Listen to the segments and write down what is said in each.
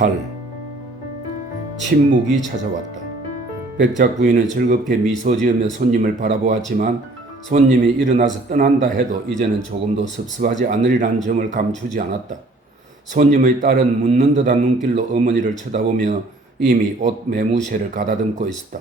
8. 침묵이 찾아왔다. 백작 부인은 즐겁게 미소 지으며 손님을 바라보았지만 손님이 일어나서 떠난다 해도 이제는 조금도 섭섭하지 않으리라는 점을 감추지 않았다. 손님의 딸은 묻는 듯한 눈길로 어머니를 쳐다보며 이미 옷 매무새를 가다듬고 있었다.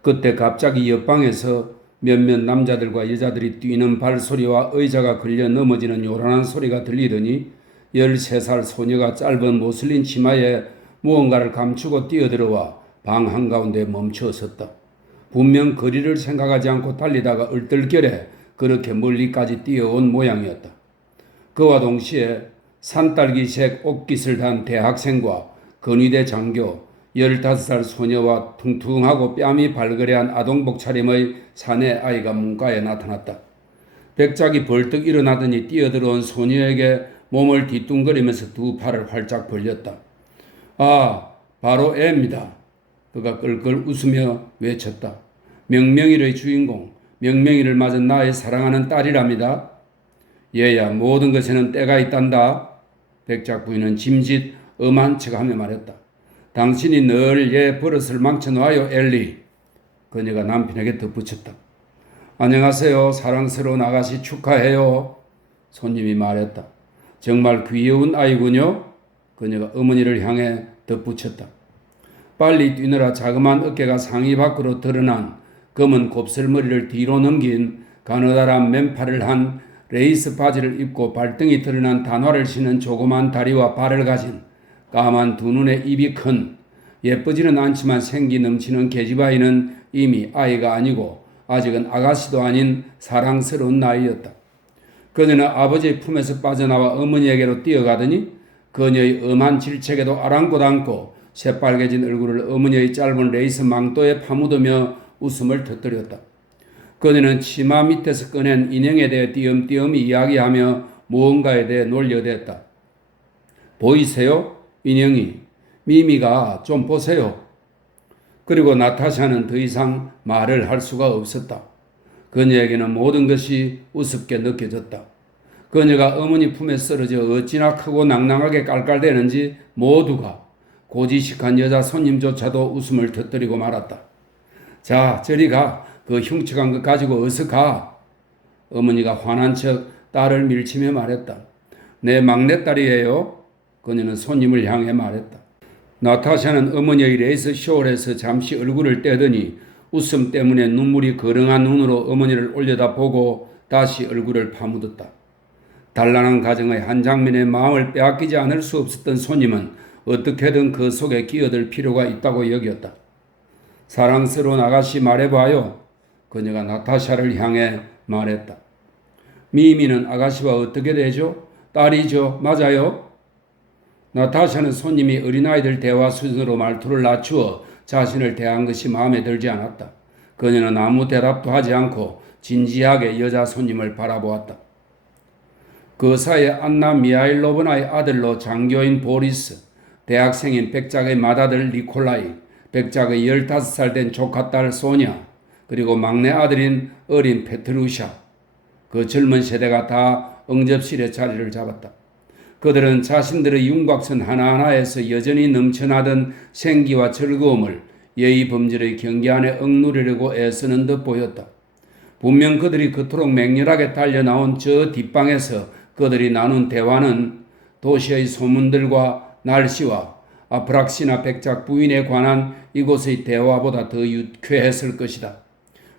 그때 갑자기 옆방에서 몇몇 남자들과 여자들이 뛰는 발소리와 의자가 걸려 넘어지는 요란한 소리가 들리더니 13살 소녀가 짧은 모슬린 치마에 무언가를 감추고 뛰어들어와 방 한가운데 멈춰 섰다. 분명 거리를 생각하지 않고 달리다가 얼떨결에 그렇게 멀리까지 뛰어온 모양이었다. 그와 동시에 산딸기색 옷깃을 단 대학생과 건의대 장교, 15살 소녀와 퉁퉁하고 뺨이 발그레한 아동복 차림의 사내 아이가 문가에 나타났다. 백작이 벌떡 일어나더니 뛰어들어온 소녀에게 몸을 뒤뚱거리면서 두 팔을 활짝 벌렸다. 아, 바로 애입니다. 그가 끌끌 웃으며 외쳤다. 명명일의 주인공, 명명일을 맞은 나의 사랑하는 딸이랍니다. 얘야, 모든 것에는 때가 있단다. 백작 부인은 짐짓 엄한 척하며 말했다. 당신이 늘 얘 버릇을 망쳐놓아요, 엘리. 그녀가 남편에게 덧붙였다. 안녕하세요, 사랑스러운 아가씨 축하해요. 손님이 말했다. 정말 귀여운 아이군요. 그녀가 어머니를 향해 덧붙였다. 빨리 뛰느라 자그마한 어깨가 상의 밖으로 드러난 검은 곱슬머리를 뒤로 넘긴 가느다란 맨팔을 한 레이스 바지를 입고 발등이 드러난 단화를 신은 조그만 다리와 발을 가진 까만 두 눈에 입이 큰 예쁘지는 않지만 생기 넘치는 계집아이는 이미 아이가 아니고 아직은 아가씨도 아닌 사랑스러운 나이였다. 그녀는 아버지의 품에서 빠져나와 어머니에게로 뛰어가더니 그녀의 엄한 질책에도 아랑곳 않고 새빨개진 얼굴을 어머니의 짧은 레이스 망토에 파묻으며 웃음을 터뜨렸다. 그녀는 치마 밑에서 꺼낸 인형에 대해 띄엄띄엄 이야기하며 무언가에 대해 놀려댔다. 보이세요? 인형이. 미미가 좀 보세요. 그리고 나타샤는 더 이상 말을 할 수가 없었다. 그녀에게는 모든 것이 우습게 느껴졌다. 그녀가 어머니 품에 쓰러져 어찌나 크고 낭낭하게 깔깔대는지 모두가 고지식한 여자 손님조차도 웃음을 터뜨리고 말았다. 자, 저리 가. 그 흉측한 것 가지고 어서 가. 어머니가 화난 척 딸을 밀치며 말했다. 내 막내딸이에요. 그녀는 손님을 향해 말했다. 나타샤는 어머니의 레이스 숄에서 잠시 얼굴을 떼더니 웃음 때문에 눈물이 거렁한 눈으로 어머니를 올려다보고 다시 얼굴을 파묻었다. 단란한 가정의 한 장면에 마음을 빼앗기지 않을 수 없었던 손님은 어떻게든 그 속에 끼어들 필요가 있다고 여겼다. 사랑스러운 아가씨 말해봐요. 그녀가 나타샤를 향해 말했다. 미미는 아가씨와 어떻게 되죠? 딸이죠. 맞아요? 나타샤는 손님이 어린아이들 대화 수준으로 말투를 낮추어 자신을 대한 것이 마음에 들지 않았다. 그녀는 아무 대답도 하지 않고 진지하게 여자 손님을 바라보았다. 그 사이에 안나 미하일로브나의 아들로 장교인 보리스, 대학생인 백작의 맏아들 니콜라이, 백작의 15살 된 조카딸 소냐, 그리고 막내 아들인 어린 페트루샤, 그 젊은 세대가 다 응접실에 자리를 잡았다. 그들은 자신들의 윤곽선 하나하나에서 여전히 넘쳐나던 생기와 즐거움을 예의 범절의 경계 안에 억누르려고 애쓰는 듯 보였다. 분명 그들이 그토록 맹렬하게 달려나온 저 뒷방에서 그들이 나눈 대화는 도시의 소문들과 날씨와 아프락시나 백작 부인에 관한 이곳의 대화보다 더 유쾌했을 것이다.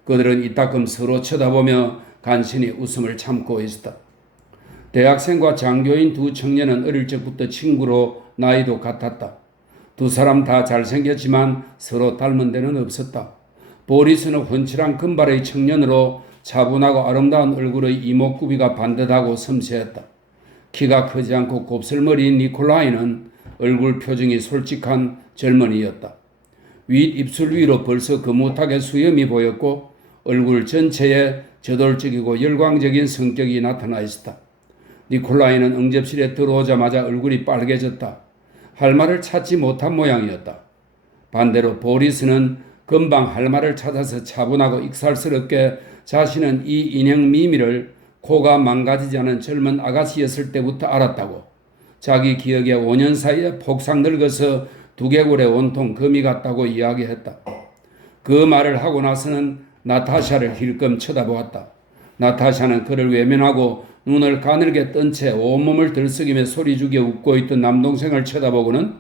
그들은 이따금 서로 쳐다보며 간신히 웃음을 참고 있었다. 대학생과 장교인 두 청년은 어릴 적부터 친구로 나이도 같았다. 두 사람 다 잘생겼지만 서로 닮은 데는 없었다. 보리스는 훤칠한 금발의 청년으로 차분하고 아름다운 얼굴의 이목구비가 반듯하고 섬세했다. 키가 크지 않고 곱슬머리인 니콜라이는 얼굴 표정이 솔직한 젊은이였다. 윗 입술 위로 벌써 거뭇하게 수염이 보였고 얼굴 전체에 저돌적이고 열광적인 성격이 나타나 있었다. 니콜라이는 응접실에 들어오자마자 얼굴이 빨개졌다. 할 말을 찾지 못한 모양이었다. 반대로 보리스는 금방 할 말을 찾아서 차분하고 익살스럽게 자신은 이 인형 미미를 코가 망가지지 않은 젊은 아가씨였을 때부터 알았다고 자기 기억에 5년 사이에 폭삭 늙어서 두개골에 온통 금이 갔다고 이야기했다. 그 말을 하고 나서는 나타샤를 힐끔 쳐다보았다. 나타샤는 그를 외면하고 눈을 가늘게 뜬 채 온몸을 들썩이며 소리 죽여 웃고 있던 남동생을 쳐다보고는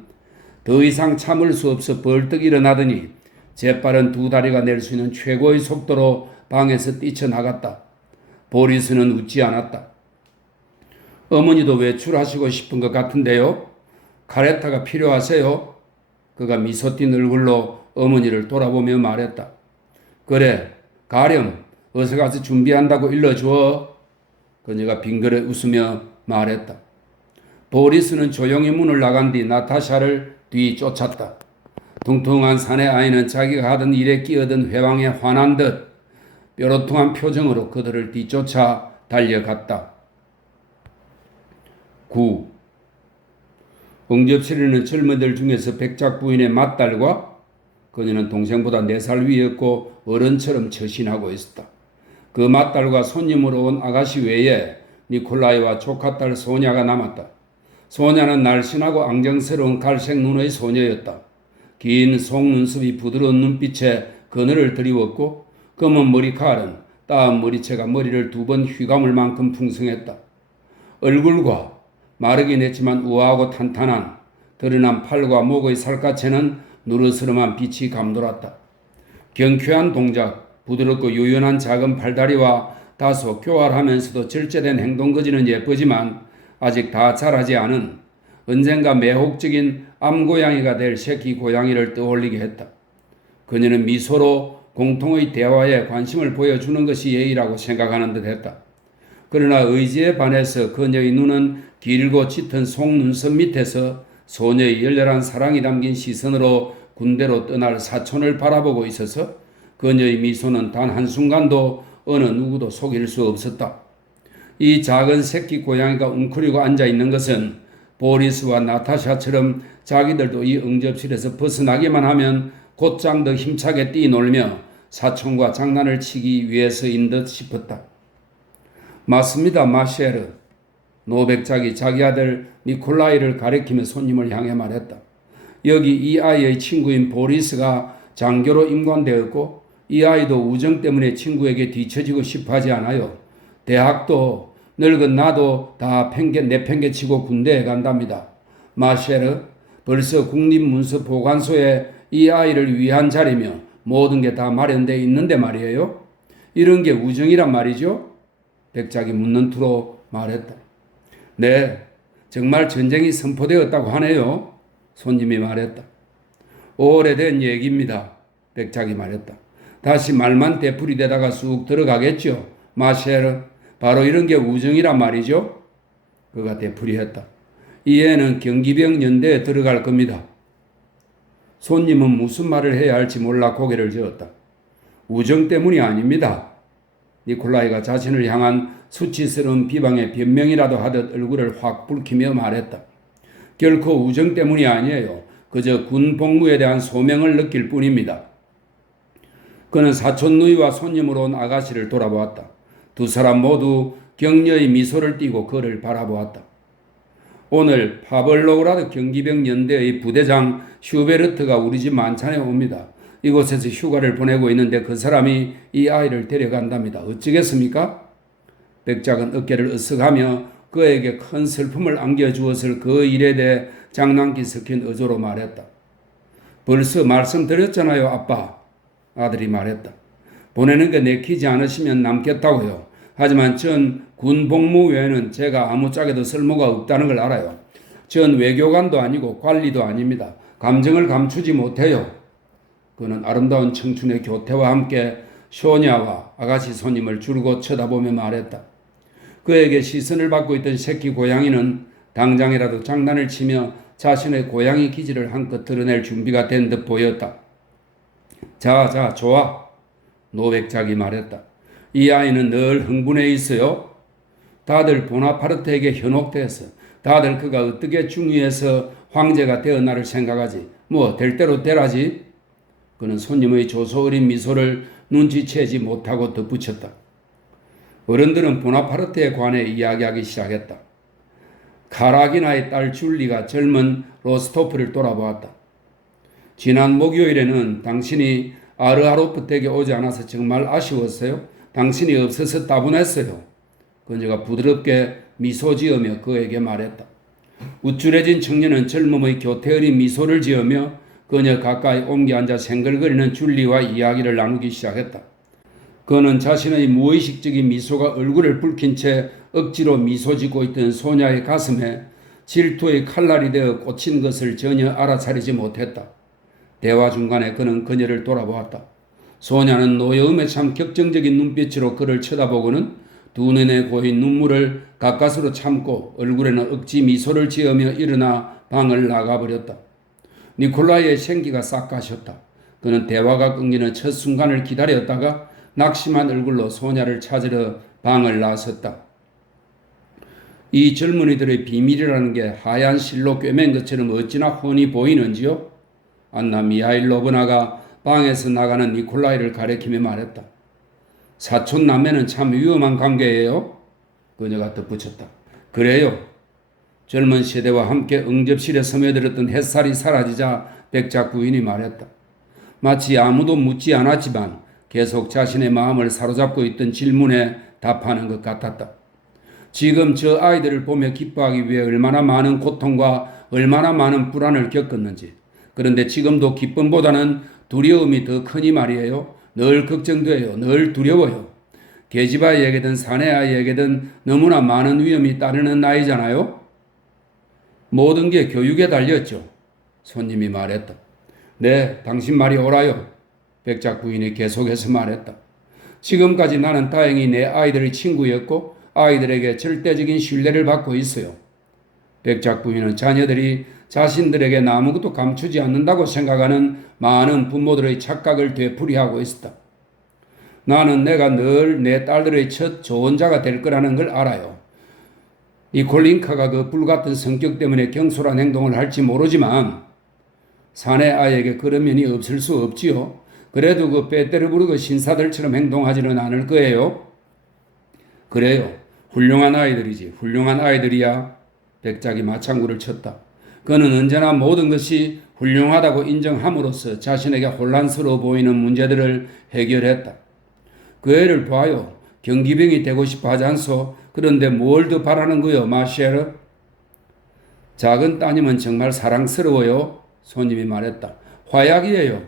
더 이상 참을 수 없어 벌떡 일어나더니 재빠른 두 다리가 낼 수 있는 최고의 속도로 방에서 뛰쳐나갔다. 보리스는 웃지 않았다. 어머니도 외출하시고 싶은 것 같은데요? 카레타가 필요하세요? 그가 미소 띤 얼굴로 어머니를 돌아보며 말했다. 그래, 가렴. 어서 가서 준비한다고 일러줘. 그녀가 빙그레 웃으며 말했다. 보리스는 조용히 문을 나간 뒤 나타샤를 뒤쫓았다. 뚱뚱한 사내 아이는 자기가 하던 일에 끼어든 회방에 화난 듯 뾰로통한 표정으로 그들을 뒤쫓아 달려갔다. 9. 응접실에는 젊은들 중에서 백작 부인의 맏딸과 그녀는 동생보다 4살 위였고 어른처럼 처신하고 있었다. 그 맏딸과 손님으로 온 아가씨 외에 니콜라이와 조카딸 소냐가 남았다. 소냐는 날씬하고 앙정스러운 갈색 눈의 소녀였다. 긴 속눈썹이 부드러운 눈빛에 그늘을 드리웠고 검은 머리칼은 따은 머리채가 머리를 2번 휘감을 만큼 풍성했다. 얼굴과 마르긴 했지만 우아하고 탄탄한 드러난 팔과 목의 살갗에는 누르스름한 빛이 감돌았다. 경쾌한 동작, 부드럽고 유연한 작은 팔다리와 다소 교활하면서도 절제된 행동거지는 예쁘지만 아직 다 자라지 않은 언젠가 매혹적인 암고양이가 될 새끼 고양이를 떠올리게 했다. 그녀는 미소로 공통의 대화에 관심을 보여주는 것이 예의라고 생각하는 듯 했다. 그러나 의지에 반해서 그녀의 눈은 길고 짙은 속눈썹 밑에서 소녀의 열렬한 사랑이 담긴 시선으로 군대로 떠날 사촌을 바라보고 있어서 그녀의 미소는 단 한순간도 어느 누구도 속일 수 없었다. 이 작은 새끼 고양이가 웅크리고 앉아있는 것은 보리스와 나타샤처럼 자기들도 이 응접실에서 벗어나기만 하면 곧장 더 힘차게 뛰놀며 사촌과 장난을 치기 위해서인 듯 싶었다. 맞습니다, 마셰르. 노백작이 자기 아들 니콜라이를 가리키며 손님을 향해 말했다. 여기 이 아이의 친구인 보리스가 장교로 임관되었고 이 아이도 우정 때문에 친구에게 뒤처지고 싶어하지 않아요. 대학도 늙은 나도 다 내팽개치고 군대에 간답니다. 마셰르, 벌써 국립문서보관소에 이 아이를 위한 자리며 모든 게 다 마련되어 있는데 말이에요. 이런 게 우정이란 말이죠? 백작이 묻는 투로 말했다. 네, 정말 전쟁이 선포되었다고 하네요. 손님이 말했다. 오래된 얘기입니다. 백작이 말했다. 다시 말만 되풀이되다가 쑥 들어가겠죠. 마셰르, 바로 이런 게 우정이란 말이죠. 그가 되풀이했다. 이해는 경기병 연대에 들어갈 겁니다. 손님은 무슨 말을 해야 할지 몰라 고개를 저었다. 우정 때문이 아닙니다. 니콜라이가 자신을 향한 수치스러운 비방에 변명이라도 하듯 얼굴을 확 붉히며 말했다. 결코 우정 때문이 아니에요. 그저 군 복무에 대한 소명을 느낄 뿐입니다. 그는 사촌 누이와 손님으로 온 아가씨를 돌아보았다. 두 사람 모두 격려의 미소를 띠고 그를 바라보았다. 오늘 파벌로그라드 경기병 연대의 부대장 슈베르트가 우리 집 만찬에 옵니다. 이곳에서 휴가를 보내고 있는데 그 사람이 이 아이를 데려간답니다. 어쩌겠습니까? 백작은 어깨를 으쓱하며 그에게 큰 슬픔을 안겨주었을 그 일에 대해 장난기 섞인 어조로 말했다. 벌써 말씀드렸잖아요, 아빠. 아들이 말했다. 보내는 게 내키지 않으시면 남겠다고요. 하지만 전 군 복무 외에는 제가 아무짝에도 쓸모가 없다는 걸 알아요. 전 외교관도 아니고 관리도 아닙니다. 감정을 감추지 못해요. 그는 아름다운 청춘의 교태와 함께 쇼냐와 아가씨 손님을 줄곧 쳐다보며 말했다. 그에게 시선을 받고 있던 새끼 고양이는 당장이라도 장난을 치며 자신의 고양이 기질을 한껏 드러낼 준비가 된 듯 보였다. 자, 좋아. 노백작이 말했다. 이 아이는 늘 흥분해 있어요. 다들 보나파르트에게 현혹돼서 다들 그가 어떻게 중위해서 황제가 되었나를 생각하지. 뭐 될 대로 되라지. 그는 손님의 조소 어린 미소를 눈치채지 못하고 덧붙였다. 어른들은 보나파르트에 관해 이야기하기 시작했다. 카라기나의 딸 줄리가 젊은 로스토프를 돌아보았다. 지난 목요일에는 당신이 아르하로프 댁에 오지 않아서 정말 아쉬웠어요. 당신이 없어서 따분했어요. 그녀가 부드럽게 미소 지으며 그에게 말했다. 우쭐해진 청년은 젊음의 교태 어린 미소를 지으며 그녀 가까이 옮겨 앉아 생글거리는 줄리와 이야기를 나누기 시작했다. 그는 자신의 무의식적인 미소가 얼굴을 붉힌 채 억지로 미소 짓고 있던 소녀의 가슴에 질투의 칼날이 되어 꽂힌 것을 전혀 알아차리지 못했다. 대화 중간에 그는 그녀를 돌아보았다. 소녀는 노여움에 참 격정적인 눈빛으로 그를 쳐다보고는 두 눈에 고인 눈물을 가까스로 참고 얼굴에는 억지 미소를 지으며 일어나 방을 나가버렸다. 니콜라이의 생기가 싹 가셨다. 그는 대화가 끊기는 첫 순간을 기다렸다가 낙심한 얼굴로 소녀를 찾으러 방을 나섰다. 이 젊은이들의 비밀이라는 게 하얀 실로 꿰맨 것처럼 어찌나 훤히 보이는지요? 안나 미하일로브나가 방에서 나가는 니콜라이를 가리키며 말했다. 사촌 남매는 참 위험한 관계예요. 그녀가 덧붙였다. 그래요. 젊은 세대와 함께 응접실에 스며들었던 햇살이 사라지자 백작 부인이 말했다. 마치 아무도 묻지 않았지만 계속 자신의 마음을 사로잡고 있던 질문에 답하는 것 같았다. 지금 저 아이들을 보며 기뻐하기 위해 얼마나 많은 고통과 얼마나 많은 불안을 겪었는지. 그런데 지금도 기쁨보다는 두려움이 더 크니 말이에요. 늘 걱정돼요. 늘 두려워요. 계집아이에게든 사내아이에게든 너무나 많은 위험이 따르는 나이잖아요. 모든 게 교육에 달렸죠. 손님이 말했다. 네, 당신 말이 옳아요. 백작 부인이 계속해서 말했다. 지금까지 나는 다행히 내 아이들의 친구였고 아이들에게 절대적인 신뢰를 받고 있어요. 백작 부인은 자녀들이 자신들에게 아무것도 감추지 않는다고 생각하는 많은 부모들의 착각을 되풀이하고 있었다. 나는 내가 늘 내 딸들의 첫 조언자가 될 거라는 걸 알아요. 니콜린카가 그 불같은 성격 때문에 경솔한 행동을 할지 모르지만 사내 아이에게 그런 면이 없을 수 없지요. 그래도 그 빼떼르부르크 신사들처럼 행동하지는 않을 거예요. 그래요. 훌륭한 아이들이지. 훌륭한 아이들이야. 백작이 맞장구를 쳤다. 그는 언제나 모든 것이 훌륭하다고 인정함으로써 자신에게 혼란스러워 보이는 문제들을 해결했다. 그 애를 봐요. 경기병이 되고 싶어 하지 않소? 그런데 뭘 더 바라는 거요, 마셰르? 작은 따님은 정말 사랑스러워요. 손님이 말했다. 화약이에요.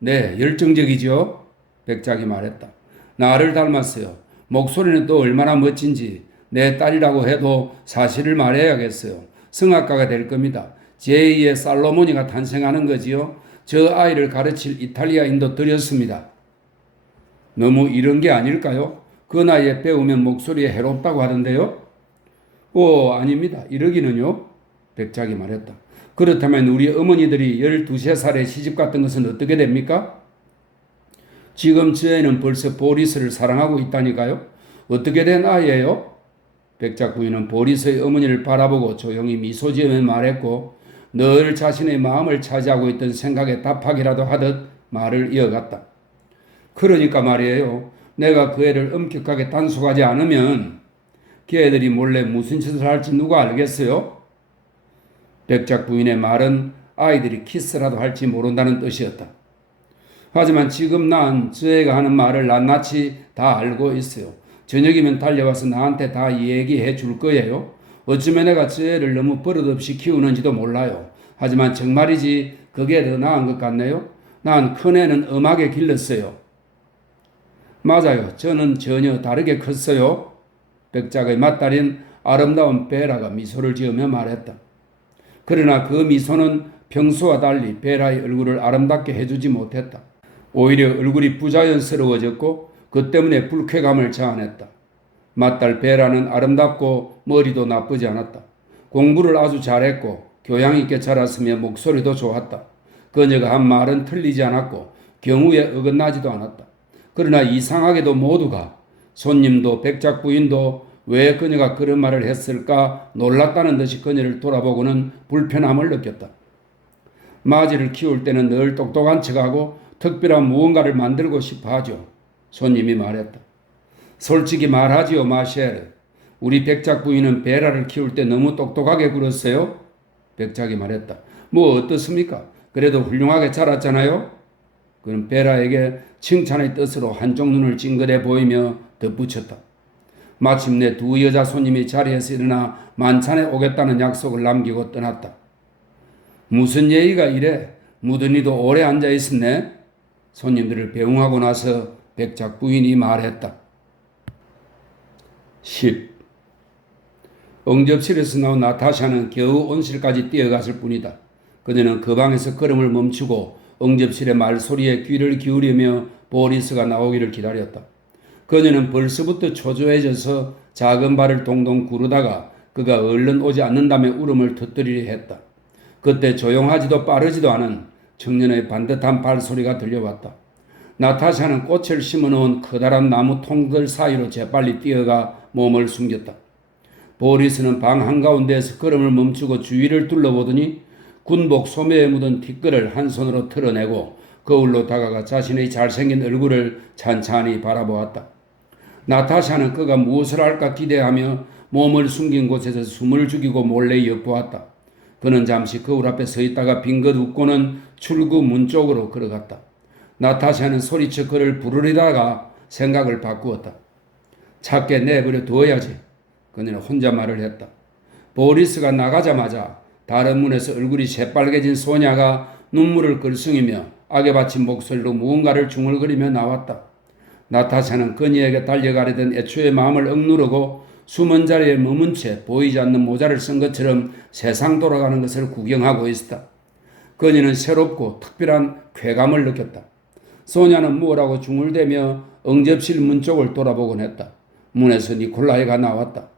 네, 열정적이죠. 백작이 말했다. 나를 닮았어요. 목소리는 또 얼마나 멋진지. 내 딸이라고 해도 사실을 말해야겠어요. 성악가가 될 겁니다. 제2의 살로모니가 탄생하는 거지요. 저 아이를 가르칠 이탈리아인도 들였습니다. 너무 이런 게 아닐까요? 그 나이에 배우면 목소리에 해롭다고 하던데요. 아닙니다. 이러기는요. 백작이 말했다. 그렇다면 우리 어머니들이 12~13살에 시집 갔던 것은 어떻게 됩니까? 지금 저 애는 벌써 보리스를 사랑하고 있다니까요. 어떻게 된 아이예요? 백작 부인은 보리스의 어머니를 바라보고 조용히 미소 지으며 말했고 늘 자신의 마음을 차지하고 있던 생각에 답하기라도 하듯 말을 이어갔다. 그러니까 말이에요. 내가 그 애를 엄격하게 단속하지 않으면 걔들이 몰래 무슨 짓을 할지 누가 알겠어요? 백작 부인의 말은 아이들이 키스라도 할지 모른다는 뜻이었다. 하지만 지금 난 저 애가 하는 말을 낱낱이 다 알고 있어요. 저녁이면 달려와서 나한테 다 얘기해 줄 거예요. 어쩌면 내가 저 애를 너무 버릇없이 키우는지도 몰라요. 하지만 정말이지 그게 더 나은 것 같네요. 난 큰애는 엄하게 길렀어요. 맞아요. 저는 전혀 다르게 컸어요. 백작의 맏딸인 아름다운 베라가 미소를 지으며 말했다. 그러나 그 미소는 평소와 달리 베라의 얼굴을 아름답게 해주지 못했다. 오히려 얼굴이 부자연스러워졌고 그 때문에 불쾌감을 자아냈다. 맏딸 베라는 아름답고 머리도 나쁘지 않았다. 공부를 아주 잘했고 교양 있게 자랐으며 목소리도 좋았다. 그녀가 한 말은 틀리지 않았고 경우에 어긋나지도 않았다. 그러나 이상하게도 모두가 손님도 백작 부인도 왜 그녀가 그런 말을 했을까 놀랐다는 듯이 그녀를 돌아보고는 불편함을 느꼈다. 마지를 키울 때는 늘 똑똑한 척하고 특별한 무언가를 만들고 싶어 하죠. 손님이 말했다. 솔직히 말하지요, 마셰르. 우리 백작 부인은 베라를 키울 때 너무 똑똑하게 굴었어요? 백작이 말했다. 뭐 어떻습니까? 그래도 훌륭하게 자랐잖아요? 그는 베라에게 칭찬의 뜻으로 한쪽 눈을 찡그레 보이며 덧붙였다. 마침내 두 여자 손님이 자리에서 일어나 만찬에 오겠다는 약속을 남기고 떠났다. 무슨 예의가 이래? 무더니도 오래 앉아 있었네? 손님들을 배웅하고 나서 백작 부인이 말했다. 10. 응접실에서 나온 나타샤는 겨우 온실까지 뛰어갔을 뿐이다. 그녀는 그 방에서 걸음을 멈추고 응접실의 말소리에 귀를 기울이며 보리스가 나오기를 기다렸다. 그녀는 벌써부터 초조해져서 작은 발을 동동 구르다가 그가 얼른 오지 않는다며 울음을 터뜨리려 했다. 그때 조용하지도 빠르지도 않은 청년의 반듯한 발소리가 들려왔다. 나타샤는 꽃을 심어놓은 커다란 나무 통들 사이로 재빨리 뛰어가 몸을 숨겼다. 보리스는 방 한가운데에서 걸음을 멈추고 주위를 둘러보더니 군복 소매에 묻은 티끌을 한 손으로 털어내고 거울로 다가가 자신의 잘생긴 얼굴을 찬찬히 바라보았다. 나타샤는 그가 무엇을 할까 기대하며 몸을 숨긴 곳에서 숨을 죽이고 몰래 엿보았다. 그는 잠시 거울 앞에 서 있다가 빙긋 웃고는 출구 문 쪽으로 걸어갔다. 나타샤는 소리쳐 그를 부르려다가 생각을 바꾸었다. 찾게 내버려 두어야지. 그녀는 혼자 말을 했다. 보리스가 나가자마자 다른 문에서 얼굴이 새빨개진 소냐가 눈물을 글썽이며 악에 받친 목소리로 무언가를 중얼거리며 나왔다. 나타샤는 그녀에게 달려가려던 애초의 마음을 억누르고 숨은 자리에 머문 채 보이지 않는 모자를 쓴 것처럼 세상 돌아가는 것을 구경하고 있었다. 그녀는 새롭고 특별한 쾌감을 느꼈다. 소냐는 뭐라고 중얼대며 응접실 문 쪽을 돌아보곤 했다. 문에서 니콜라이가 나왔다.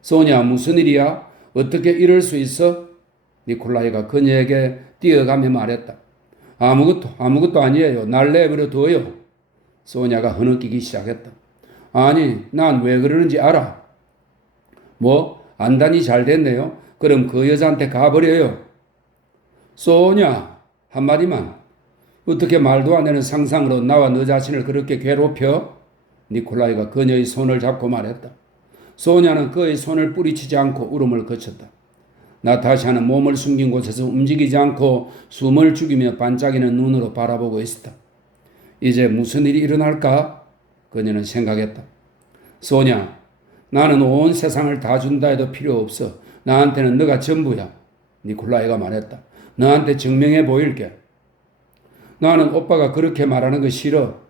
소냐, 무슨 일이야? 어떻게 이럴 수 있어? 니콜라이가 그녀에게 뛰어가며 말했다. 아무것도 아니에요. 날 내버려 둬요. 소냐가 흐느끼기 시작했다. 아니, 난 왜 그러는지 알아. 뭐? 안다니 잘 됐네요. 그럼 그 여자한테 가버려요. 소냐, 한마디만. 어떻게 말도 안 되는 상상으로 나와 너 자신을 그렇게 괴롭혀? 니콜라이가 그녀의 손을 잡고 말했다. 소냐는 그의 손을 뿌리치지 않고 울음을 그쳤다. 나타샤는 몸을 숨긴 곳에서 움직이지 않고 숨을 죽이며 반짝이는 눈으로 바라보고 있었다. 이제 무슨 일이 일어날까? 그녀는 생각했다. 소냐, 나는 온 세상을 다 준다 해도 필요 없어. 나한테는 너가 전부야. 니콜라이가 말했다. 너한테 증명해 보일게. 나는 오빠가 그렇게 말하는 거 싫어.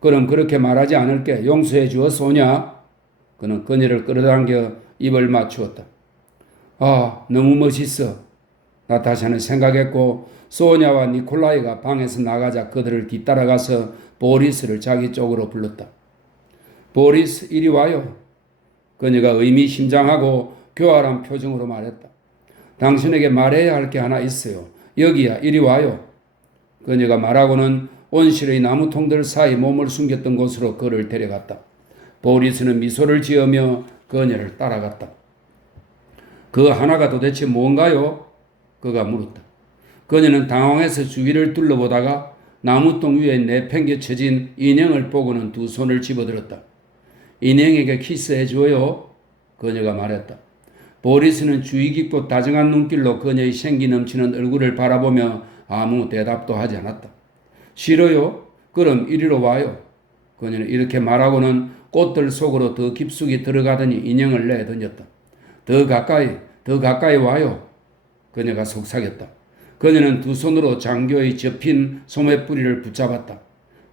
그럼 그렇게 말하지 않을게. 용서해 주어, 소냐. 그는 그녀를 끌어당겨 입을 맞추었다. 아, 너무 멋있어. 나타샤는 생각했고 소냐와 니콜라이가 방에서 나가자 그들을 뒤따라가서 보리스를 자기 쪽으로 불렀다. 보리스, 이리 와요. 그녀가 의미심장하고 교활한 표정으로 말했다. 당신에게 말해야 할 게 하나 있어요. 여기야, 이리 와요. 그녀가 말하고는 온실의 나무통들 사이 몸을 숨겼던 곳으로 그를 데려갔다. 보리스는 미소를 지으며 그녀를 따라갔다. 그 하나가 도대체 뭔가요? 그가 물었다. 그녀는 당황해서 주위를 둘러보다가 나무통 위에 내팽개쳐진 인형을 보고는 두 손을 집어들었다. 인형에게 키스해줘요. 그녀가 말했다. 보리스는 주의 깊고 다정한 눈길로 그녀의 생기 넘치는 얼굴을 바라보며 아무 대답도 하지 않았다. 싫어요? 그럼 이리로 와요. 그녀는 이렇게 말하고는 꽃들 속으로 더 깊숙이 들어가더니 인형을 내던졌다. 더 가까이 와요. 그녀가 속삭였다. 그녀는 두 손으로 장교의 접힌 소매뿌리를 붙잡았다.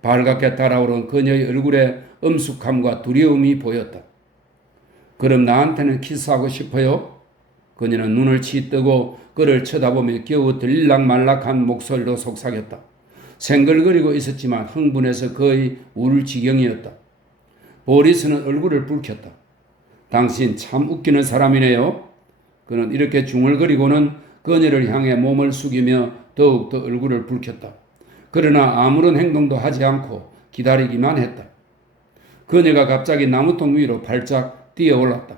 발갛게 달아오른 그녀의 얼굴에 엄숙함과 두려움이 보였다. 그럼 나한테는 키스하고 싶어요? 그녀는 눈을 치뜨고 그를 쳐다보며 겨우 들락말락한 목소리로 속삭였다. 생글거리고 있었지만 흥분해서 거의 울 지경이었다. 보리스는 얼굴을 붉혔다. 당신 참 웃기는 사람이네요. 그는 이렇게 중얼거리고는 그녀를 향해 몸을 숙이며 더욱더 얼굴을 붉혔다. 그러나 아무런 행동도 하지 않고 기다리기만 했다. 그녀가 갑자기 나무통 위로 발작 뛰어올랐다.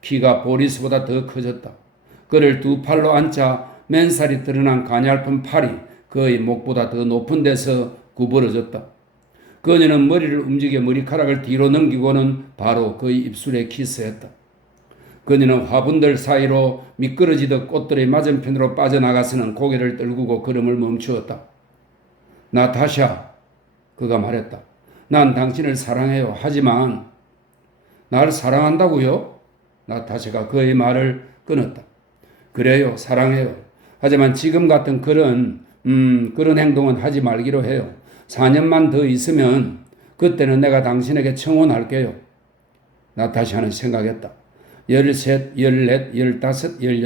키가 보리스보다 더 커졌다. 그를 두 팔로 앉자 맨살이 드러난 가냘픈 팔이 그의 목보다 더 높은 데서 구부러졌다. 그녀는 머리를 움직여 머리카락을 뒤로 넘기고는 바로 그의 입술에 키스했다. 그녀는 화분들 사이로 미끄러지듯 꽃들의 맞은편으로 빠져나가서는 고개를 떨구고 걸음을 멈추었다. 나타샤, 그가 말했다. 난 당신을 사랑해요. 하지만 나를 사랑한다고요? 나타샤가 그의 말을 끊었다. 그래요, 사랑해요. 하지만 지금 같은 그런 행동은 하지 말기로 해요. 4년만 더 있으면 그때는 내가 당신에게 청혼할게요. 나타샤는 생각했다. 13, 14, 15,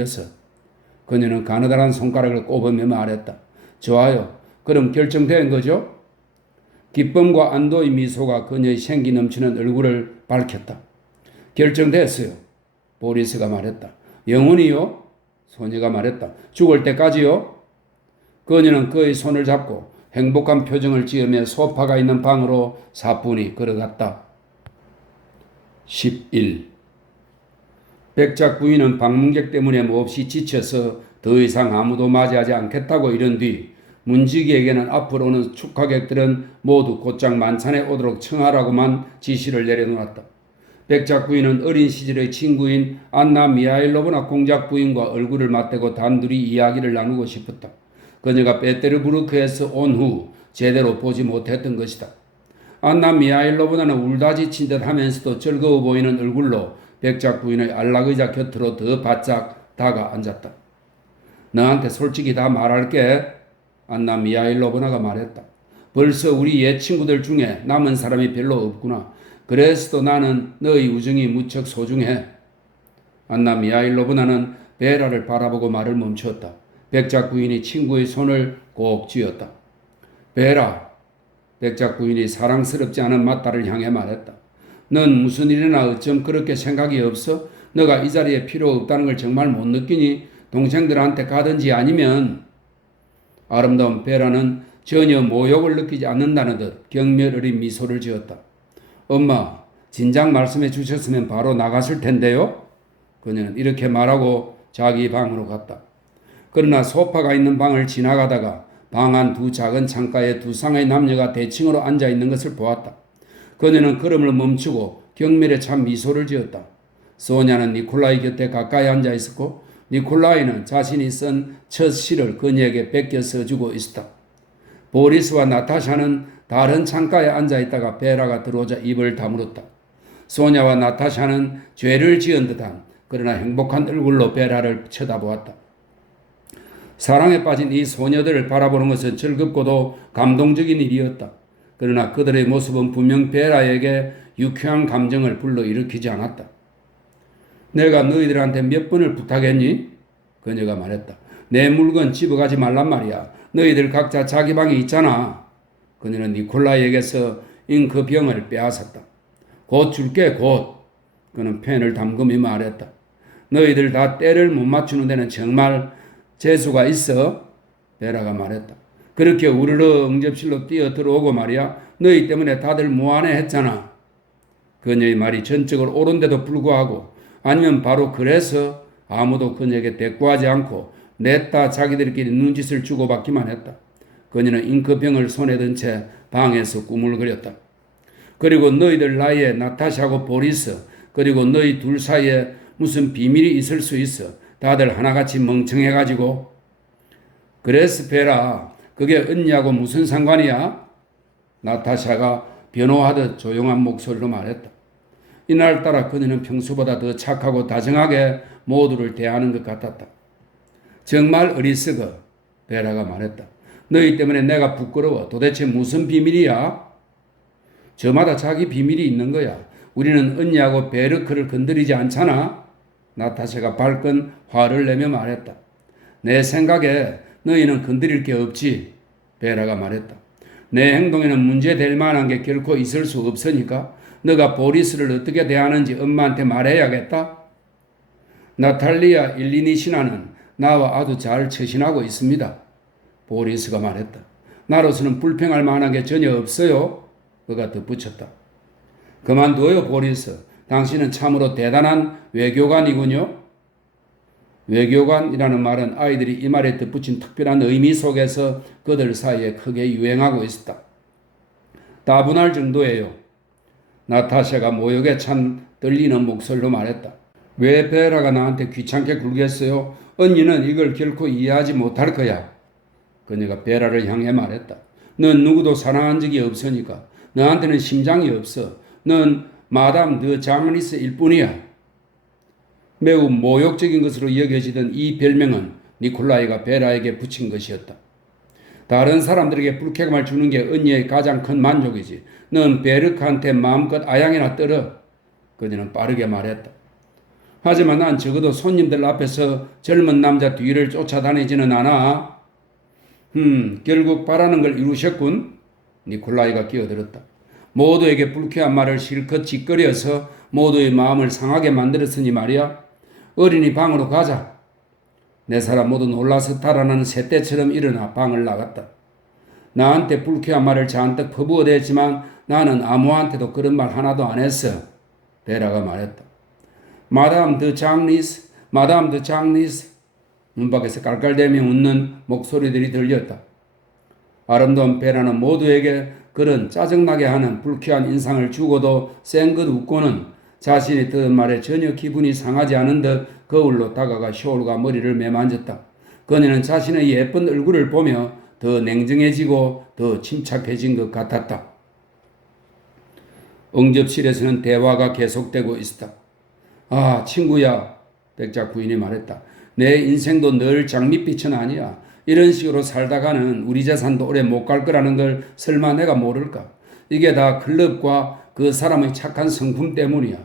16. 그녀는 가느다란 손가락을 꼽으며 말했다. 좋아요. 그럼 결정된 거죠? 기쁨과 안도의 미소가 그녀의 생기 넘치는 얼굴을 밝혔다. 결정됐어요. 보리스가 말했다. 영원히요? 소녀가 말했다. 죽을 때까지요? 그녀는 그의 손을 잡고 행복한 표정을 지으며 소파가 있는 방으로 사뿐히 걸어갔다. 11. 백작 부인은 방문객 때문에 몹시 지쳐서 더 이상 아무도 맞이하지 않겠다고 이른 뒤 문지기에게는 앞으로는 축하객들은 모두 곧장 만찬에 오도록 청하라고만 지시를 내려놓았다. 백작 부인은 어린 시절의 친구인 안나 미하일로브나 공작 부인과 얼굴을 맞대고 단둘이 이야기를 나누고 싶었다. 그녀가 페테르부르크에서 온 후 제대로 보지 못했던 것이다. 안나 미하일로브나는 울다 지친 듯 하면서도 즐거워 보이는 얼굴로 백작 부인의 안락의자 곁으로 더 바짝 다가 앉았다. 너한테 솔직히 다 말할게. 안나 미하일로브나가 말했다. 벌써 우리 옛 친구들 중에 남은 사람이 별로 없구나. 그래서도 나는 너의 우정이 무척 소중해. 안나 미하일로브나는 베라를 바라보고 말을 멈추었다. 백작 부인이 친구의 손을 꼭 쥐었다. 베라, 백작 부인이 사랑스럽지 않은 맞다를 향해 말했다. 넌 무슨 일이나 어쩜 그렇게 생각이 없어? 너가 이 자리에 필요 없다는 걸 정말 못 느끼니? 동생들한테 가든지 아니면. 아름다운 베라는 전혀 모욕을 느끼지 않는다는 듯 경멸 어린 미소를 지었다. 엄마, 진작 말씀해 주셨으면 바로 나갔을 텐데요? 그녀는 이렇게 말하고 자기 방으로 갔다. 그러나 소파가 있는 방을 지나가다가 방 안 두 작은 창가에 두 쌍의 남녀가 대칭으로 앉아 있는 것을 보았다. 그녀는 걸음을 멈추고 경멸에 찬 미소를 지었다. 소냐는 니콜라이 곁에 가까이 앉아 있었고 니콜라이는 자신이 쓴 첫 시를 그녀에게 베껴 써주고 있었다. 보리스와 나타샤는 다른 창가에 앉아 있다가 베라가 들어오자 입을 다물었다. 소냐와 나타샤는 죄를 지은 듯한 그러나 행복한 얼굴로 베라를 쳐다보았다. 사랑에 빠진 이 소녀들을 바라보는 것은 즐겁고도 감동적인 일이었다. 그러나 그들의 모습은 분명 베라에게 유쾌한 감정을 불러일으키지 않았다. 내가 너희들한테 몇 번을 부탁했니? 그녀가 말했다. 내 물건 집어가지 말란 말이야. 너희들 각자 자기 방에 있잖아. 그녀는 니콜라이에게서 잉크병을 빼앗았다. 곧 줄게, 곧. 그는 펜을 담그며 말했다. 너희들 다 때를 못 맞추는 데는 정말 재수가 있어? 베라가 말했다. 그렇게 우르르 응접실로 뛰어 들어오고 말이야. 너희 때문에 다들 무안해 했잖아. 그녀의 말이 전적으로 옳은데도 불구하고 아니면 바로 그래서 아무도 그녀에게 대꾸하지 않고 냈다 자기들끼리 눈짓을 주고받기만 했다. 그녀는 잉크병을 손에 든 채 방에서 꾸물거렸다. 그리고 너희들 나이에 나타샤하고 보리스 그리고 너희 둘 사이에 무슨 비밀이 있을 수 있어. 다들 하나같이 멍청해가지고. 그래서 베라 그게 언니하고 무슨 상관이야? 나타샤가 변호하듯 조용한 목소리로 말했다. 이날따라 그녀는 평소보다 더 착하고 다정하게 모두를 대하는 것 같았다. 정말 어리석어, 베라가 말했다. 너희 때문에 내가 부끄러워. 도대체 무슨 비밀이야? 저마다 자기 비밀이 있는 거야. 우리는 언니하고 베르크를 건드리지 않잖아. 나타샤가 발끈 화를 내며 말했다. 내 생각에 너희는 건드릴 게 없지. 베라가 말했다. 내 행동에는 문제될 만한 게 결코 있을 수 없으니까 너가 보리스를 어떻게 대하는지 엄마한테 말해야겠다. 나탈리아 일리니시나는 나와 아주 잘 처신하고 있습니다. 보리스가 말했다. 나로서는 불평할 만한 게 전혀 없어요. 그가 덧붙였다. 그만둬요, 보리스. 당신은 참으로 대단한 외교관이군요. 외교관이라는 말은 아이들이 이 말에 덧붙인 특별한 의미 속에서 그들 사이에 크게 유행하고 있었다. 다분할 정도예요. 나타샤가 모욕에 찬 떨리는 목소리로 말했다. 왜 베라가 나한테 귀찮게 굴겠어요? 언니는 이걸 결코 이해하지 못할 거야. 그녀가 베라를 향해 말했다. 넌 누구도 사랑한 적이 없으니까. 너한테는 심장이 없어. 넌 마담 드 장리스일 뿐이야. 매우 모욕적인 것으로 여겨지던 이 별명은 니콜라이가 베라에게 붙인 것이었다. 다른 사람들에게 불쾌감을 주는 게 언니의 가장 큰 만족이지. 넌 베르크한테 마음껏 아양이나 떨어. 그녀는 빠르게 말했다. 하지만 난 적어도 손님들 앞에서 젊은 남자 뒤를 쫓아다니지는 않아. 결국 바라는 걸 이루셨군. 니콜라이가 끼어들었다. 모두에게 불쾌한 말을 실컷 짓거려서 모두의 마음을 상하게 만들었으니 말이야. 어린이 방으로 가자. 네 사람 모두 놀라서 달아나는 새떼처럼 일어나 방을 나갔다. 나한테 불쾌한 말을 잔뜩 퍼부어댔지만 나는 아무한테도 그런 말 하나도 안 했어. 베라가 말했다. 마담 드 장리스, 마담 드 장리스. 문 밖에서 깔깔대며 웃는 목소리들이 들렸다. 아름다운 베라는 모두에게 그런 짜증나게 하는 불쾌한 인상을 주고도 쌩긋 웃고는 자신이 듣은 말에 전혀 기분이 상하지 않은 듯 거울로 다가가 숄과 머리를 매만졌다. 그녀는 자신의 예쁜 얼굴을 보며 더 냉정해지고 더 침착해진 것 같았다. 응접실에서는 대화가 계속되고 있었다. 아, 친구야, 백작 부인이 말했다. 내 인생도 늘 장밋빛은 아니야. 이런 식으로 살다가는 우리 재산도 오래 못 갈 거라는 걸 설마 내가 모를까? 이게 다 클럽과 그 사람의 착한 성품 때문이야.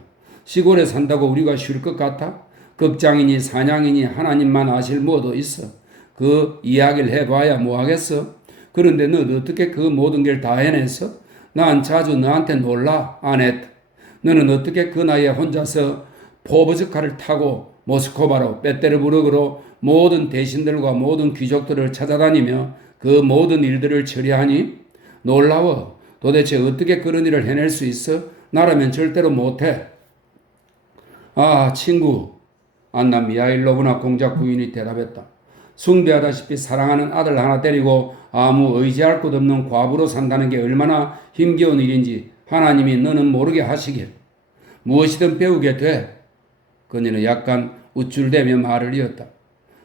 시골에 산다고 우리가 쉴 것 같아? 극장이니 사냥이니 하나님만 아실 뭐도 있어. 그 이야기를 해봐야 뭐하겠어? 그런데 너 어떻게 그 모든 걸 다 해냈어? 난 자주 너한테 놀라, 아넷. 너는 어떻게 그 나이에 혼자서 포버즈카를 타고 모스코바로 빼테르부르크로 모든 대신들과 모든 귀족들을 찾아다니며 그 모든 일들을 처리하니? 놀라워. 도대체 어떻게 그런 일을 해낼 수 있어? 나라면 절대로 못해. 아, 친구. 안나 미하일로브나 공작 부인이 대답했다. 숭배하다시피 사랑하는 아들 하나 데리고 아무 의지할 것 없는 과부로 산다는 게 얼마나 힘겨운 일인지 하나님이 너는 모르게 하시길. 무엇이든 배우게 돼. 그녀는 약간 우쭐대며 말을 이었다.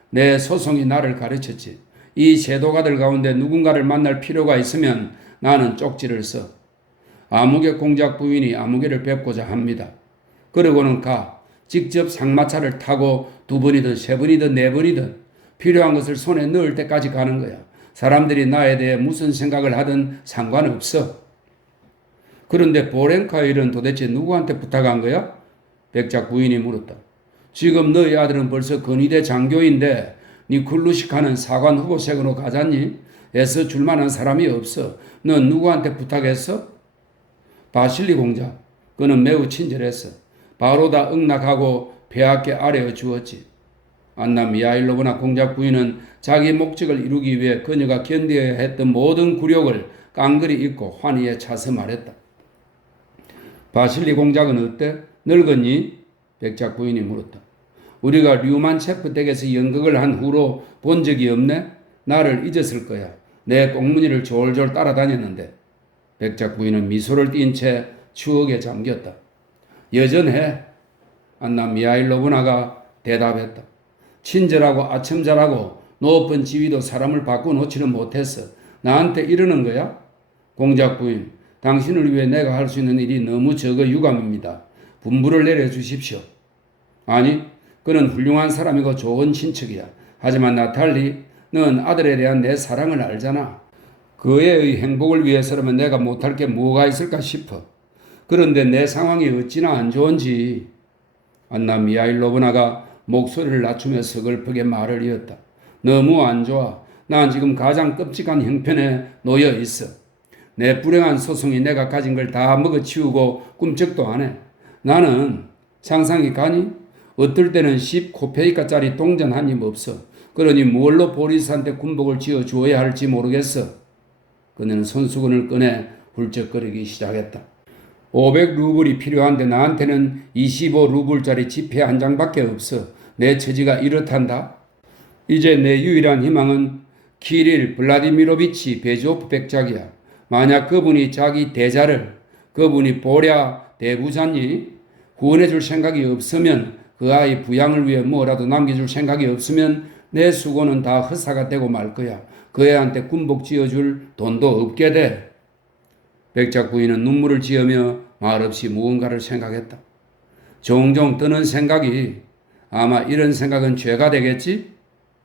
내 소송이 나를 가르쳤지. 이 제도가들 가운데 누군가를 만날 필요가 있으면 나는 쪽지를 써. 아무개 공작 부인이 아무개를 뵙고자 합니다. 그러고는 가. 직접 상마차를 타고 2번이든 3번이든 4번이든 필요한 것을 손에 넣을 때까지 가는 거야. 사람들이 나에 대해 무슨 생각을 하든 상관없어. 그런데 보렌카 일은 도대체 누구한테 부탁한 거야? 백작 부인이 물었다. 지금 너희 아들은 벌써 건의대 장교인데 니쿨루시카는 사관 후보색으로 가잖니? 애써 줄만한 사람이 없어. 넌 누구한테 부탁했어? 바실리 공작. 그는 매우 친절했어. 바로 다 응낙하고 폐하께 아뢰어 주었지. 안나 미하일로브나 공작 부인은 자기 목적을 이루기 위해 그녀가 견뎌야 했던 모든 굴욕을 깡그리 잊고 환희에 차서 말했다. 바실리 공작은 어때? 늙었니? 백작 부인이 물었다. 우리가 류만체프 댁에서 연극을 한 후로 본 적이 없네? 나를 잊었을 거야. 내 꽁무니를 졸졸 따라다녔는데. 백작 부인은 미소를 띈 채 추억에 잠겼다. 여전해. 안나 미하일로브나가 대답했다. 친절하고 아첨잘하고 높은 지위도 사람을 바꿔놓지는 못했어. 나한테 이러는 거야? 공작 부인, 당신을 위해 내가 할 수 있는 일이 너무 적어 유감입니다. 분부를 내려주십시오. 아니, 그는 훌륭한 사람이고 좋은 친척이야. 하지만 나탈리, 넌 아들에 대한 내 사랑을 알잖아. 그 애의 행복을 위해서라면 내가 못할 게 뭐가 있을까 싶어. 그런데 내 상황이 어찌나 안 좋은지. 안나 미하일로브나가 목소리를 낮추며 서글프게 말을 이었다. 너무 안 좋아. 난 지금 가장 끔찍한 형편에 놓여 있어. 내 불행한 소송이 내가 가진 걸 다 먹어치우고 꿈쩍도 안 해. 나는 상상이 가니? 어떨 때는 10코페이카짜리 동전 한 입 없어. 그러니 뭘로 보리스한테 군복을 지어 주어야 할지 모르겠어. 그녀는 손수건을 꺼내 훌쩍거리기 시작했다. 500루블이 필요한데 나한테는 25루블짜리 지폐 한 장밖에 없어. 내 처지가 이렇단다. 이제 내 유일한 희망은 키릴 블라디미로비치 베조프 백작이야. 만약 그분이 자기 대자를 그분이 보랴 대부자니 후원해 줄 생각이 없으면 그 아이 부양을 위해 뭐라도 남겨줄 생각이 없으면 내 수고는 다 헛사가 되고 말 거야. 그 애한테 군복 지어줄 돈도 없게 돼. 백작 부인은 눈물을 지으며 말없이 무언가를 생각했다. 종종 드는 생각이 아마 이런 생각은 죄가 되겠지?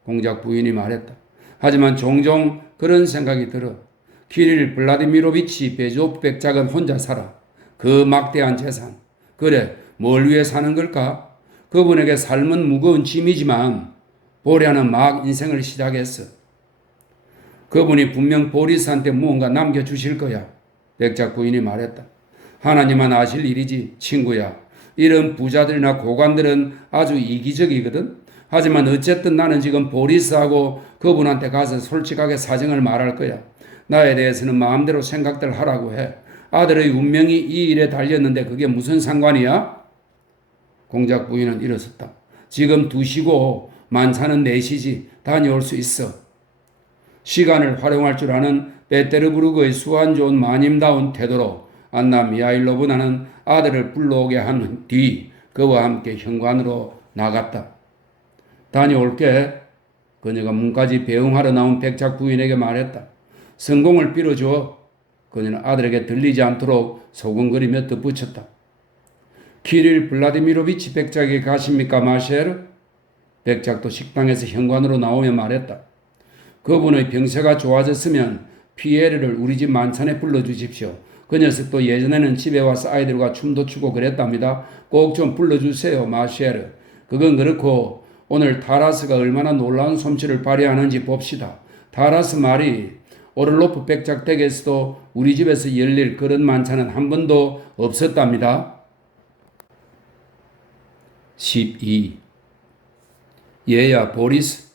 공작 부인이 말했다. 하지만 종종 그런 생각이 들어. 키릴 블라디미로비치 베조프 백작은 혼자 살아. 그 막대한 재산. 그래, 뭘 위해 사는 걸까? 그분에게 삶은 무거운 짐이지만 보랴는 막 인생을 시작했어. 그분이 분명 보리스한테 무언가 남겨주실 거야. 백작 부인이 말했다. 하나님만 아실 일이지 친구야. 이런 부자들이나 고관들은 아주 이기적이거든. 하지만 어쨌든 나는 지금 보리스하고 그분한테 가서 솔직하게 사정을 말할 거야. 나에 대해서는 마음대로 생각들 하라고 해. 아들의 운명이 이 일에 달렸는데 그게 무슨 상관이야? 공작 부인은 일어섰다. 지금 2시고 만찬은 4시지. 다녀올 수 있어. 시간을 활용할 줄 아는 베테르부르크의 수완 좋은 마님다운 태도로 안나 미하일로브나는 아들을 불러오게 한 뒤 그와 함께 현관으로 나갔다. 다녀올게. 그녀가 문까지 배웅하러 나온 백작 부인에게 말했다. 성공을 빌어줘. 그녀는 아들에게 들리지 않도록 소근거리며 덧붙였다. 키릴 블라디미로비치 백작에게 가십니까 마셰르? 백작도 식당에서 현관으로 나오며 말했다. 그분의 병세가 좋아졌으면 피에르를 우리 집 만찬에 불러주십시오. 그 녀석도 예전에는 집에 와서 아이들과 춤도 추고 그랬답니다. 꼭 좀 불러주세요 마셰르. 그건 그렇고 오늘 타라스가 얼마나 놀라운 솜씨를 발휘하는지 봅시다. 타라스 말이 오를로프 백작 댁에서도 우리 집에서 열릴 그런 만찬은 한 번도 없었답니다. 12. 얘야 보리스.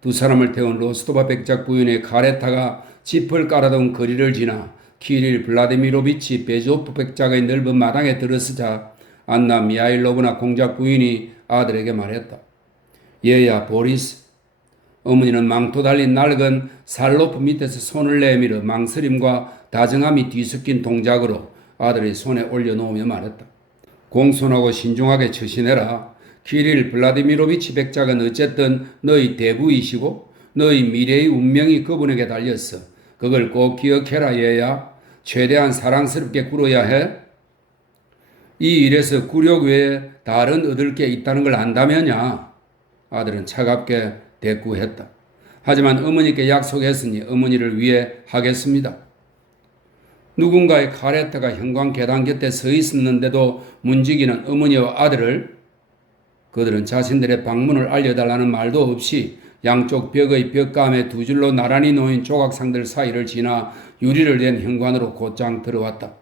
두 사람을 태운 로스토바 백작 부인의 카레타가 짚을 깔아둔 거리를 지나 키릴 블라디미로비치 베조프 백작의 넓은 마당에 들어서자 안나 미하일로브나 공작 부인이 아들에게 말했다. 얘야 보리스. 어머니는 망토 달린 낡은 살로프 밑에서 손을 내밀어 망설임과 다정함이 뒤섞인 동작으로 아들의 손에 올려놓으며 말했다. 공손하고 신중하게 처신해라. 키릴 블라디미로비치 백작은 어쨌든 너희 대부이시고 너희 미래의 운명이 그분에게 달렸어. 그걸 꼭 기억해라 얘야. 최대한 사랑스럽게 굴어야 해. 이 일에서 굴욕 외에 다른 얻을 게 있다는 걸 안다면야. 아들은 차갑게 대꾸했다. 하지만 어머니께 약속했으니 어머니를 위해 하겠습니다. 누군가의 카레타가 현관 계단 곁에 서 있었는데도 문지기는 어머니와 아들을 그들은 자신들의 방문을 알려달라는 말도 없이 양쪽 벽의 벽감에 두 줄로 나란히 놓인 조각상들 사이를 지나 유리를 댄 현관으로 곧장 들어왔다.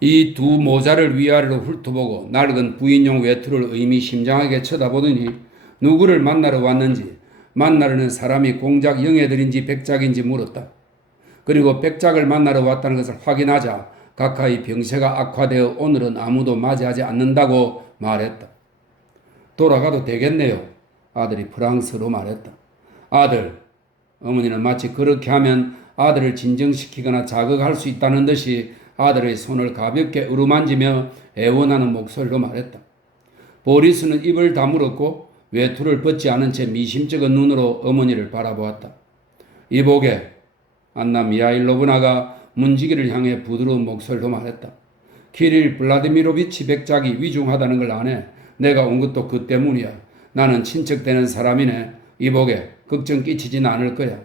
이 두 모자를 위아래로 훑어보고 낡은 부인용 외투를 의미심장하게 쳐다보더니 누구를 만나러 왔는지 만나려는 사람이 공작 영애들인지 백작인지 물었다. 그리고 백작을 만나러 왔다는 것을 확인하자 각하의 병세가 악화되어 오늘은 아무도 맞이하지 않는다고 말했다. 돌아가도 되겠네요. 아들이 프랑스로 말했다. 아들. 어머니는 마치 그렇게 하면 아들을 진정시키거나 자극할 수 있다는 듯이 아들의 손을 가볍게 으르만지며 애원하는 목소리로 말했다. 보리스는 입을 다물었고 외투를 벗지 않은 채 미심쩍은 눈으로 어머니를 바라보았다. 이보게. 안나 미하일로브나가 문지기를 향해 부드러운 목소리로 말했다. 키릴 블라디미로비치 백작이 위중하다는 걸 아네. 내가 온 것도 그 때문이야. 나는 친척되는 사람이네. 이보게. 걱정 끼치진 않을 거야.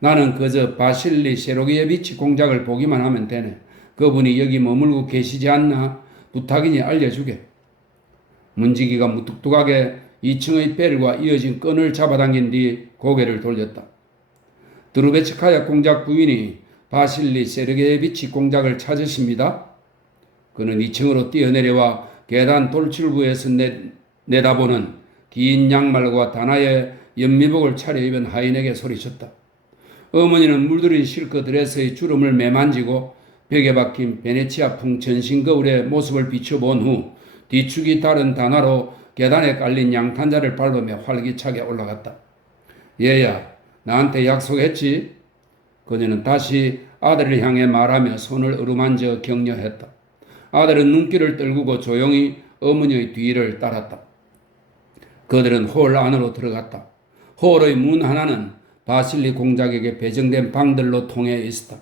나는 그저 바실리 세로기예비치 공작을 보기만 하면 되네. 그분이 여기 머물고 계시지 않나? 부탁이니 알려주게. 문지기가 무뚝뚝하게 2층의 벨과 이어진 끈을 잡아당긴 뒤 고개를 돌렸다. 드루베츠카야 공작 부인이 바실리 세르게예비치 공작을 찾으십니다. 그는 2층으로 뛰어내려와 계단 돌출구에서 내다보는 긴 양말과 단화의 연미복을 차려입은 하인에게 소리쳤다. 어머니는 물들인 실크 드레스의 주름을 매만지고 벽에 박힌 베네치아풍 전신 거울의 모습을 비춰본 후 뒤축이 다른 단화로 계단에 깔린 양탄자를 밟으며 활기차게 올라갔다. 얘야, 나한테 약속했지? 그녀는 다시 아들을 향해 말하며 손을 어루만져 격려했다. 아들은 눈길을 떨구고 조용히 어머니의 뒤를 따랐다. 그들은 홀 안으로 들어갔다. 홀의 문 하나는 바실리 공작에게 배정된 방들로 통해 있었다.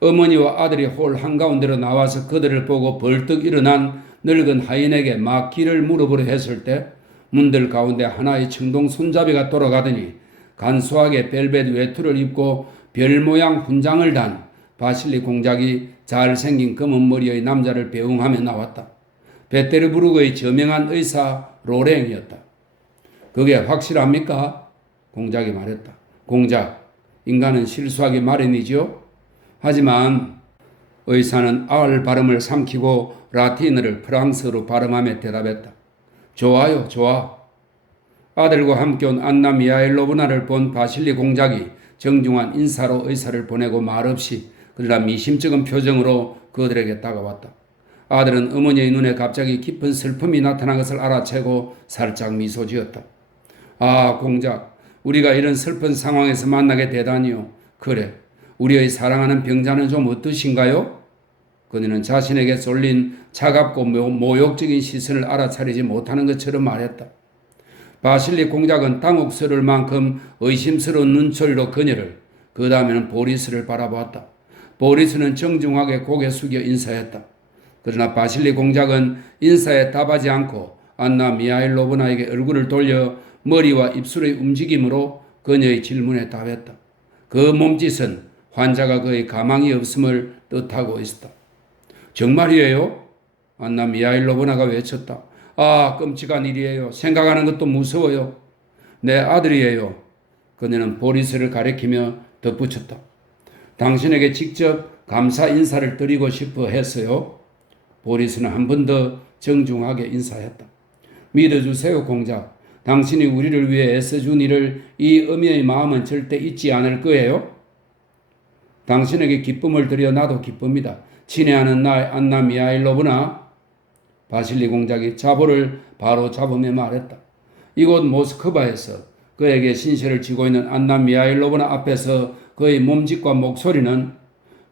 어머니와 아들이 홀 한가운데로 나와서 그들을 보고 벌떡 일어난 늙은 하인에게 막 길을 물어보려 했을 때 문들 가운데 하나의 청동 손잡이가 돌아가더니 간소하게 벨벳 외투를 입고 별 모양 훈장을 단 바실리 공작이 잘생긴 검은 머리의 남자를 배웅하며 나왔다. 베테르부르크의 저명한 의사 로랭이었다. 그게 확실합니까? 공작이 말했다. 공작, 인간은 실수하기 마련이죠. 하지만 의사는 R 발음을 삼키고 라틴어를 프랑스어로 발음하며 대답했다. 좋아요, 좋아. 아들과 함께 온 안나 미하일로브나를 본 바실리 공작이 정중한 인사로 의사를 보내고 말없이 그러나 미심쩍은 표정으로 그들에게 다가왔다. 아들은 어머니의 눈에 갑자기 깊은 슬픔이 나타난 것을 알아채고 살짝 미소 지었다. 아, 공작, 우리가 이런 슬픈 상황에서 만나게 되다니요. 그래, 우리의 사랑하는 병자는 좀 어떠신가요? 그녀는 자신에게 쏠린 차갑고 모욕적인 시선을 알아차리지 못하는 것처럼 말했다. 바실리 공작은 당혹스러울 만큼 의심스러운 눈초리로 그녀를, 그 다음에는 보리스를 바라보았다. 보리스는 정중하게 고개 숙여 인사했다. 그러나 바실리 공작은 인사에 답하지 않고 안나 미하일로브나에게 얼굴을 돌려 머리와 입술의 움직임으로 그녀의 질문에 답했다. 그 몸짓은 환자가 그의 가망이 없음을 뜻하고 있었다. 정말이에요? 안나 미하일로브나가 외쳤다. 아, 끔찍한 일이에요. 생각하는 것도 무서워요. 내 아들이에요. 그녀는 보리스를 가리키며 덧붙였다. 당신에게 직접 감사 인사를 드리고 싶어 했어요. 보리스는 한 번 더 정중하게 인사했다. 믿어주세요, 공작. 당신이 우리를 위해 애써준 일을 이 어미의 마음은 절대 잊지 않을 거예요. 당신에게 기쁨을 드려 나도 기쁩니다. 친애하는 나 안나 미하일로브나. 바실리 공작이 자보를 바로 잡으며 말했다. 이곳 모스크바에서 그에게 신세를 지고 있는 안나 미하일로브나 앞에서 그의 몸짓과 목소리는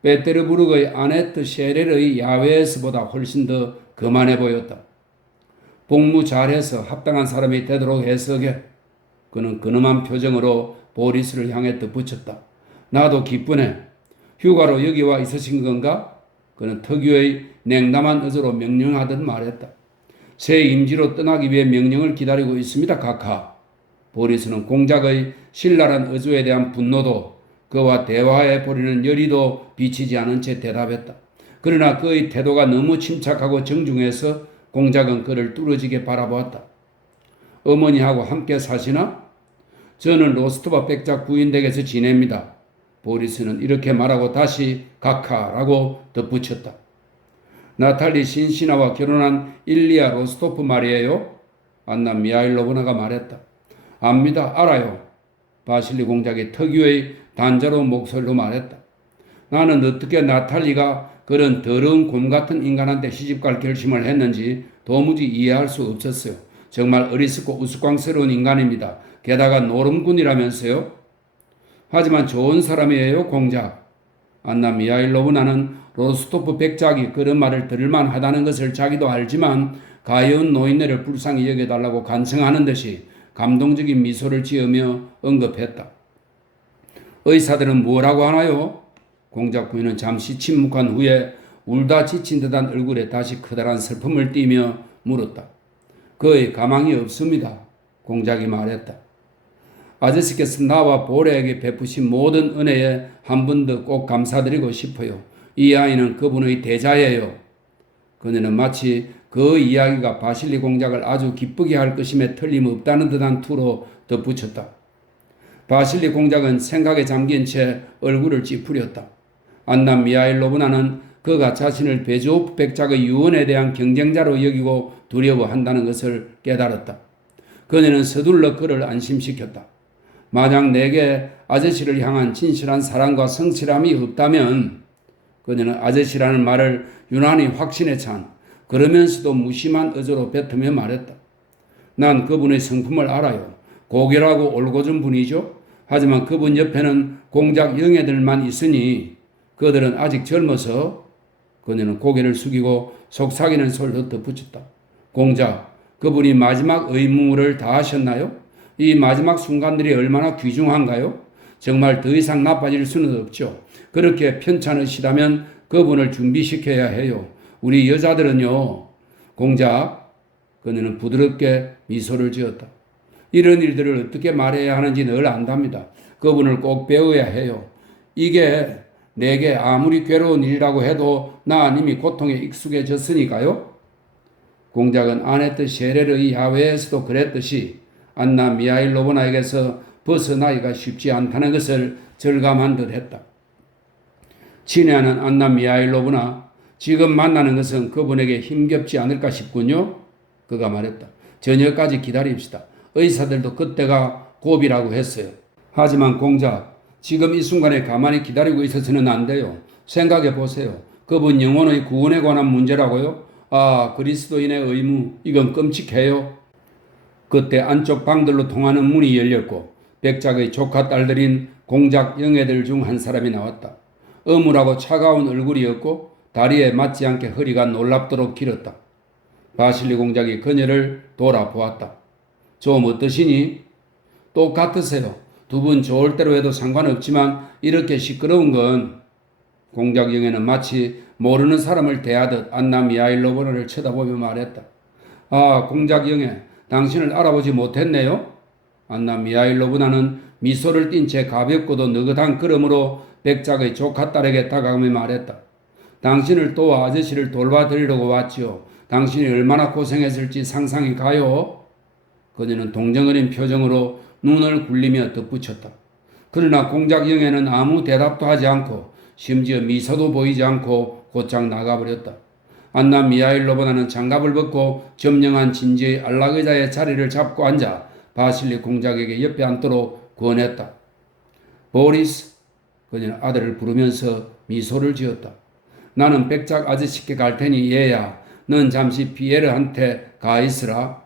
베테르부르크의 아네트 셰렐의 야외에서보다 훨씬 더 거만해 보였다. 복무 잘해서 합당한 사람이 되도록 해석해. 그는 근엄한 표정으로 보리스를 향해 덧붙였다. 나도 기쁘네. 휴가로 여기 와 있으신 건가? 그는 특유의 냉담한 어조로 명령하듯 말했다. 새 임지로 떠나기 위해 명령을 기다리고 있습니다, 카카. 보리스는 공작의 신랄한 어조에 대한 분노도 그와 대화에 보리는 열의도 비치지 않은 채 대답했다. 그러나 그의 태도가 너무 침착하고 정중해서 공작은 그를 뚫어지게 바라보았다. 어머니하고 함께 사시나? 저는 로스토바 백작 부인 댁에서 지냅니다. 보리스는 이렇게 말하고 다시 카카라고 덧붙였다. 나탈리 신시나와 결혼한 일리아 로스토프 말이에요? 안나 미하일로브나가 말했다. 압니다. 알아요. 바실리 공작이 특유의 단자로운 목소리로 말했다. 나는 어떻게 나탈리가 그런 더러운 곰 같은 인간한테 시집갈 결심을 했는지 도무지 이해할 수 없었어요. 정말 어리석고 우스꽝스러운 인간입니다. 게다가 노름꾼이라면서요? 하지만 좋은 사람이에요, 공작. 안나 미하일로브나는 로스토프 백작이 그런 말을 들을만 하다는 것을 자기도 알지만 가여운 노인네를 불쌍히 여겨달라고 간청하는 듯이 감동적인 미소를 지으며 언급했다. 의사들은 뭐라고 하나요? 공작 부인은 잠시 침묵한 후에 울다 지친 듯한 얼굴에 다시 커다란 슬픔을 띠며 물었다. 그의 가망이 없습니다. 공작이 말했다. 아저씨께서 나와 보레에게 베푸신 모든 은혜에 한 번 더 꼭 감사드리고 싶어요. 이 아이는 그분의 대자예요. 그녀는 마치 그 이야기가 바실리 공작을 아주 기쁘게 할 것임에 틀림없다는 듯한 투로 덧붙였다. 바실리 공작은 생각에 잠긴 채 얼굴을 찌푸렸다. 안나 미하일로브나는 그가 자신을 베조프 백작의 유언에 대한 경쟁자로 여기고 두려워한다는 것을 깨달았다. 그녀는 서둘러 그를 안심시켰다. 만약 내게 아저씨를 향한 진실한 사랑과 성실함이 없다면, 그녀는 아저씨라는 말을 유난히 확신에 찬 그러면서도 무심한 어조로 뱉으며 말했다. 난 그분의 성품을 알아요. 고결하고 올곧은 분이죠. 하지만 그분 옆에는 공작 영예들만 있으니 그들은 아직 젊어서 그녀는 고개를 숙이고 속삭이는 소리를 덧붙였다. 공작, 그분이 마지막 의무를 다하셨나요? 이 마지막 순간들이 얼마나 귀중한가요? 정말 더 이상 나빠질 수는 없죠. 그렇게 편찮으시다면 그분을 준비시켜야 해요. 우리 여자들은요. 공작, 그녀는 부드럽게 미소를 지었다. 이런 일들을 어떻게 말해야 하는지 늘 안답니다. 그분을 꼭 배워야 해요. 이게 내게 아무리 괴로운 일이라고 해도 난 이미 고통에 익숙해졌으니까요. 공작은 아네트 셰렐의 야외에서도 그랬듯이 안나 미하일로브나에게서 벗어나기가 쉽지 않다는 것을 절감한 듯 했다. 친애하는 안나 미하일로브나, 지금 만나는 것은 그분에게 힘겹지 않을까 싶군요. 그가 말했다. 저녁까지 기다립시다. 의사들도 그때가 고비라고 했어요. 하지만 공작, 지금 이 순간에 가만히 기다리고 있어서는 안 돼요. 생각해 보세요. 그분 영혼의 구원에 관한 문제라고요? 아, 그리스도인의 의무, 이건 끔찍해요. 그때 안쪽 방들로 통하는 문이 열렸고 백작의 조카 딸들인 공작 영예들 중 한 사람이 나왔다. 어물하고 차가운 얼굴이었고 다리에 맞지 않게 허리가 놀랍도록 길었다. 바실리 공작이 그녀를 돌아보았다. 좀 어떠시니? 똑같으세요. 두 분 좋을 대로 해도 상관없지만 이렇게 시끄러운 건. 공작 영예는 마치 모르는 사람을 대하듯 안나 미하일로브나를 쳐다보며 말했다. 아, 공작 영예, 당신을 알아보지 못했네요. 안나 미하일로브나는 미소를 띤 채 가볍고도 느긋한 걸음으로 백작의 조카 딸에게 다가가며 말했다. 당신을 도와 아저씨를 돌봐드리려고 왔지요. 당신이 얼마나 고생했을지 상상이 가요. 그녀는 동정 어린 표정으로 눈을 굴리며 덧붙였다. 그러나 공작 영예는 아무 대답도 하지 않고 심지어 미소도 보이지 않고 곧장 나가버렸다. 안나 미하일로브나는 장갑을 벗고 점령한 진지의 안락의자의 자리를 잡고 앉아 바실리 공작에게 옆에 앉도록 권했다. 보리스, 그녀는 아들을 부르면서 미소를 지었다. 나는 백작 아저씨께 갈 테니 얘야, 넌 잠시 피에르한테 가 있으라.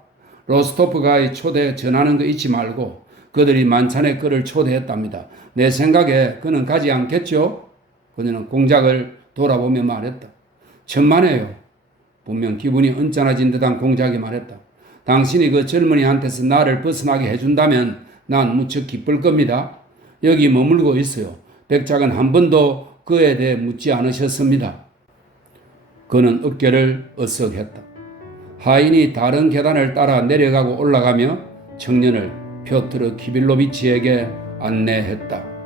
로스토프가의 초대 전하는 거 잊지 말고. 그들이 만찬에 그를 초대했답니다. 내 생각에 그는 가지 않겠죠? 그녀는 공작을 돌아보며 말했다. 천만에요. 분명 기분이 언짢아진 듯한 공작이 말했다. 당신이 그 젊은이한테서 나를 벗어나게 해준다면 난 무척 기쁠 겁니다. 여기 머물고 있어요. 백작은 한 번도 그에 대해 묻지 않으셨습니다. 그는 어깨를 어석했다. 하인이 다른 계단을 따라 내려가고 올라가며 청년을 피오트르 키빌로비치에게 안내했다.